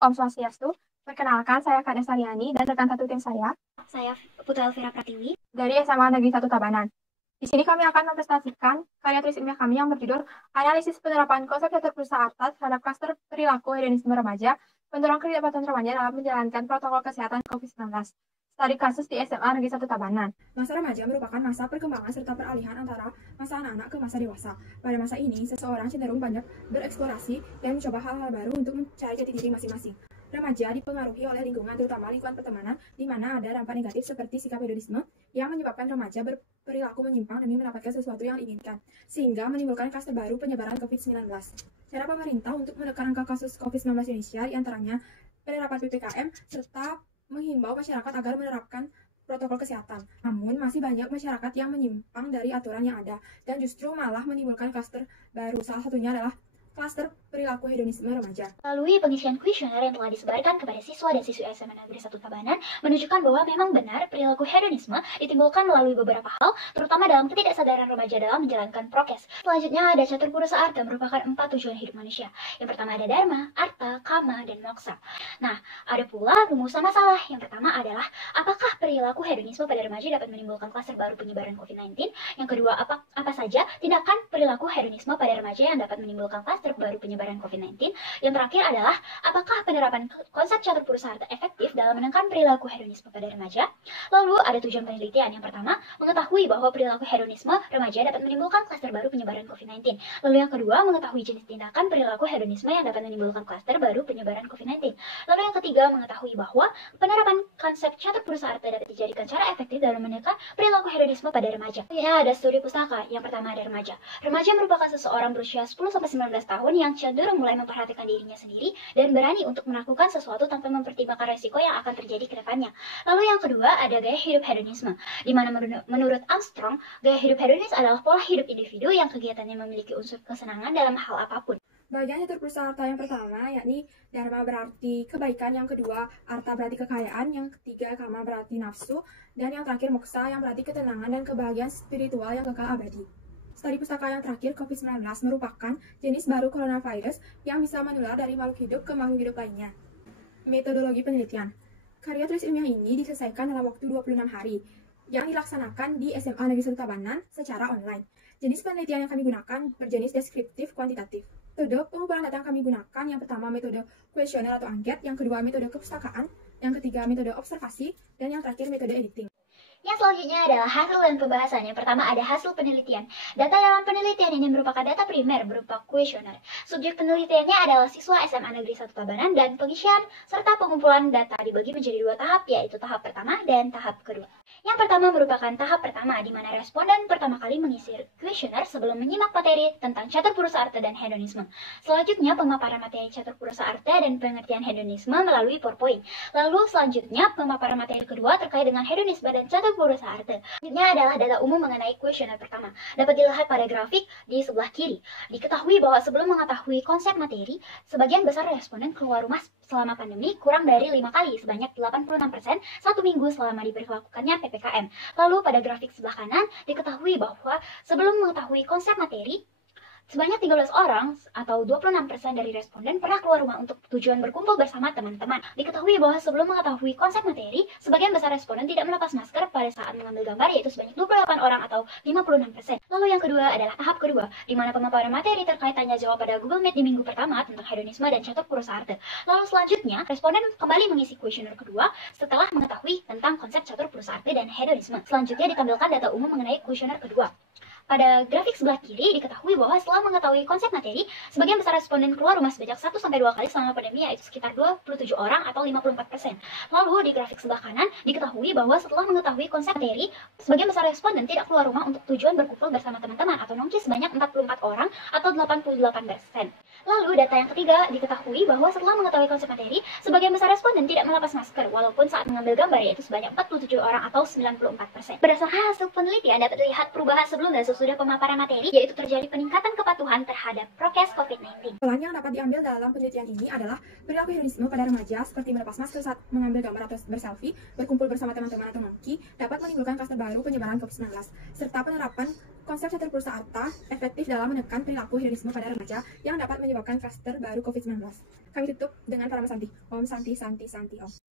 Om Swastiastu, perkenalkan saya Kak Desariani dan rekan satu tim Saya Putra Elvira Pratiwi. dari SMA Negeri 1 Tabanan. Di sini kami akan mempresentasikan karya tulis ilmiah kami yang berjudul Analisis Penerapan Konsep Catur Pulsa Atas terhadap Klaster Perilaku Hedonisme Remaja, Mendorong Keterlibatan Remaja dalam Menjalankan Protokol Kesehatan COVID-19. Studi kasus di SMA Negeri 1 Tabanan. Masa remaja merupakan masa perkembangan serta peralihan antara masa anak-anak ke masa dewasa. Pada masa ini, seseorang cenderung banyak bereksplorasi dan mencoba hal-hal baru untuk mencari jati diri masing-masing. Remaja dipengaruhi oleh lingkungan, terutama lingkungan pertemanan, di mana ada dampak negatif seperti sikap hedonisme yang menyebabkan remaja berperilaku menyimpang demi mendapatkan sesuatu yang diinginkan, sehingga menimbulkan klaster baru penyebaran COVID-19. Cara pemerintah untuk menekan angka kasus COVID-19 di Indonesia diantaranya penerapan PPKM serta menghimbau masyarakat agar menerapkan protokol kesehatan. Namun, masih banyak masyarakat yang menyimpang dari aturan yang ada dan justru malah menimbulkan klaster baru. Salah satunya adalah klaster perilaku hedonisme remaja. Melalui pengisian kuesioner yang telah disebarkan kepada siswa dan siswi SMA Negeri 1 Tabanan, menunjukkan bahwa memang benar perilaku hedonisme ditimbulkan melalui beberapa hal, terutama dalam ketidaksadaran remaja dalam menjalankan prokes. Selanjutnya ada catur purusa arta, merupakan 4 tujuan hidup manusia. Yang pertama ada dharma, arta, kama, dan moksa. Nah, ada pula rumusan masalah. Yang pertama adalah, apakah perilaku hedonisme pada remaja dapat menimbulkan klaster baru penyebaran COVID-19? Yang kedua, apa saja tindakan perilaku hedonisme pada remaja yang dapat menimbulkan klaster baru penyebaran COVID-19. Yang terakhir adalah, apakah penerapan konsep catur purusa arta efektif dalam menekan perilaku hedonisme pada remaja? Lalu ada tujuan penelitian. Yang pertama, mengetahui bahwa perilaku hedonisme remaja dapat menimbulkan klaster baru penyebaran COVID-19. Lalu yang kedua, mengetahui jenis tindakan perilaku hedonisme yang dapat menimbulkan klaster baru penyebaran COVID-19. Lalu yang ketiga, mengetahui bahwa penerapan konsep catur purusa arta dapat dijadikan cara efektif dalam menekan perilaku hedonisme pada remaja. Ya, ada studi pustaka. Yang pertama ada remaja. Remaja merupakan seseorang berusia 10-19 tahun yang cenderung mulai memperhatikan dirinya sendiri dan berani untuk melakukan sesuatu tanpa mempertimbangkan resiko yang akan terjadi ke depannya. Lalu yang kedua ada gaya hidup hedonisme, di mana menurut Armstrong, gaya hidup hedonis adalah pola hidup individu yang kegiatannya memiliki unsur kesenangan dalam hal apapun. Bagian catur purusa arta yang pertama yakni dharma berarti kebaikan, yang kedua arta berarti kekayaan, yang ketiga kama berarti nafsu, dan yang terakhir moksa yang berarti ketenangan dan kebahagiaan spiritual yang kekal abadi. Studi pustaka yang terakhir, COVID-19 merupakan jenis baru coronavirus yang bisa menular dari makhluk hidup ke makhluk hidup lainnya. Metodologi penelitian. Karya tulis ilmiah ini diselesaikan dalam waktu 26 hari, yang dilaksanakan di SMA Negeri 1 Tabanan secara online. Jenis penelitian yang kami gunakan berjenis deskriptif kuantitatif. Metode pengumpulan data yang kami gunakan, yang pertama metode kuesioner atau angket, yang kedua metode kepustakaan, yang ketiga metode observasi, dan yang terakhir metode editing. Yang selanjutnya adalah hasil dan pembahasan. Yang pertama ada hasil penelitian. Data dalam penelitian ini merupakan data primer berupa kuesioner. Subjek penelitiannya adalah siswa SMA Negeri 1 Tabanan dan pengisian serta pengumpulan data dibagi menjadi 2 tahap, yaitu tahap pertama dan tahap kedua. Yang pertama merupakan tahap pertama, di mana responden pertama kali mengisi kuesioner sebelum menyimak materi tentang catur purusa arta dan hedonisme. Selanjutnya pemaparan materi catur purusa arta dan pengertian hedonisme melalui PowerPoint. Lalu selanjutnya pemaparan materi kedua terkait dengan hedonisme dan catur purusa arta. Selanjutnya adalah data umum mengenai kuesioner pertama. Dapat dilihat pada grafik di sebelah kiri. Diketahui bahwa sebelum mengetahui konsep materi, sebagian besar responden keluar rumah selama pandemi kurang dari 5 kali, sebanyak 86% 1 minggu selama diberlakukannya PPKM. Lalu pada grafik sebelah kanan diketahui bahwa sebelum mengetahui konsep materi, sebanyak 13 orang atau 26% dari responden pernah keluar rumah untuk tujuan berkumpul bersama teman-teman. Diketahui bahwa sebelum mengetahui konsep materi, sebagian besar responden tidak melepas masker pada saat mengambil gambar, yaitu sebanyak 28 orang atau 56%. Lalu yang kedua adalah tahap kedua, di mana pemaparan materi terkait tanya jawab pada Google Meet di minggu pertama tentang hedonisme dan catur purusa arta. Lalu selanjutnya, responden kembali mengisi kuesioner kedua setelah mengetahui tentang konsep catur purusa arta dan hedonisme. Selanjutnya ditampilkan data umum mengenai kuesioner kedua. Pada grafik sebelah kiri diketahui bahwa setelah mengetahui konsep materi, sebagian besar responden keluar rumah sebanyak 1-2 kali selama pandemi, yaitu sekitar 27 orang atau 54%. Lalu di grafik sebelah kanan diketahui bahwa setelah mengetahui konsep materi, sebagian besar responden tidak keluar rumah untuk tujuan berkumpul bersama teman-teman atau nongki sebanyak 44 orang atau 88%. Lalu data yang ketiga diketahui bahwa setelah mengetahui konsep materi, sebagian besar responden tidak melepas masker walaupun saat mengambil gambar, yaitu sebanyak 47 orang atau 94%. Berdasarkan hasil penelitian dapat dilihat perubahan sebelum dan sesudah sesudah pemaparan materi, yaitu terjadi peningkatan kepatuhan terhadap prokes COVID-19. Kesimpulan yang dapat diambil dalam penelitian ini adalah perilaku hedonisme pada remaja seperti melepas masker saat mengambil gambar atau berselfie, berkumpul bersama teman-teman atau nongki, dapat menimbulkan klaster baru penyebaran COVID-19, serta penerapan konsep catur pulsa arta efektif dalam menekan perilaku hedonisme pada remaja yang dapat menyebabkan klaster baru COVID-19. Kami tutup dengan kalimat Santi. Om Santi Santi Santi Om.